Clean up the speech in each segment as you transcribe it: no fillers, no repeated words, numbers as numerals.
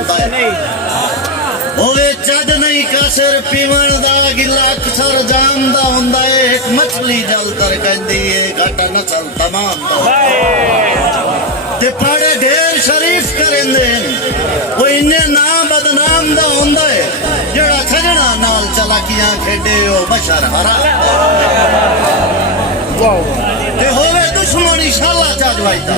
ਹੁੰਦਾ ਹੈ ਹੋਵੇ ਚੱਜ ਨਹੀਂ ਕਾਸਰ ਪੀਵਣ ਦਾ ਗਿਲਾ ਅਕਸਰ ਜਾਮ ਦਾ ਹੁੰਦਾ ਏ ਇੱਕ ਮਛਲੀ ਜਲ ਤਰ ਕਹਿੰਦੀ ਏ ਘਾਟਾ ਨਸਲ ਤਮਾਮ ਦਾ ਤੇ ਪਾੜੇ ਢੇਰ ਸ਼ਰੀਫ ਕਰਿੰਦੇ ਉਹ ਇੰਨੇ ਨਾ ਬਦਨਾਮ ਦਾ ਹੁੰਦਾ ਏ ਜਿਹੜਾ ਸਜਣਾ ਨਾਲ ਚਲਾਕੀਆਂ ਖੇਡੇ ਉਹ ਬਸ਼ਰ ਹਰਾ ਤੇ ਹੋਵੇ ਦੁਸ਼ਮਣੀ ਸ਼ਾਲਾ ਚਾਜਵਾਈਦਾ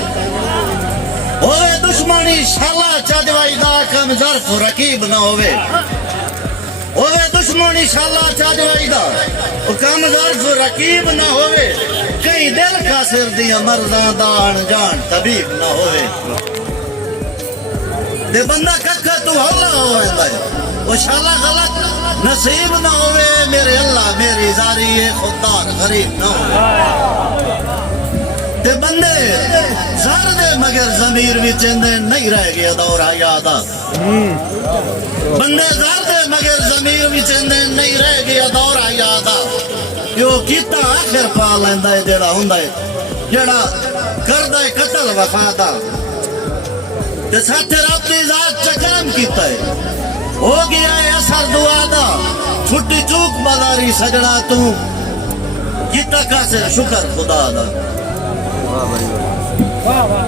ਹੋਵੇ ਦੁਸ਼ਮਣੀ ਸ਼ਾਲਾ ਚਾਜਵਾਈਦਾ ਕਮ ਜ਼ਰਫ ਰਕੀਬ ਨਾ ਹੋਵੇ दुश्मनी शाला चाजवाईदा कम ज़र्फ रकीब ना होवे कहीं दिल खासिर दिया मर्दां दा अनजान तबीब ना होवे ते बंदा कक्का तू हौला होवेंदा है वो शाला गलत नसीब ना होवे मेरे अल्लाह मेरी जारी है खुदार गरीब ना होवे ते बंदे ज़र दे मगर ज़मीर विच नहीं रह गया दौर हयात बंदे ज़र दे मगर ज़मीर विच नहीं रह गया दौर हयात यो कीता आखिर पा लैंदा है जेड़ा हुंदा है जेड़ा करदा है कत्ल वफा दा ते साथे रब दी ज़ात च काम कीता है हो गया है असर दुआ दा छुट्टी चूक बाजारी सजना तू कीता कासे शुक्र खुदा दा वाह भाई वाह वाह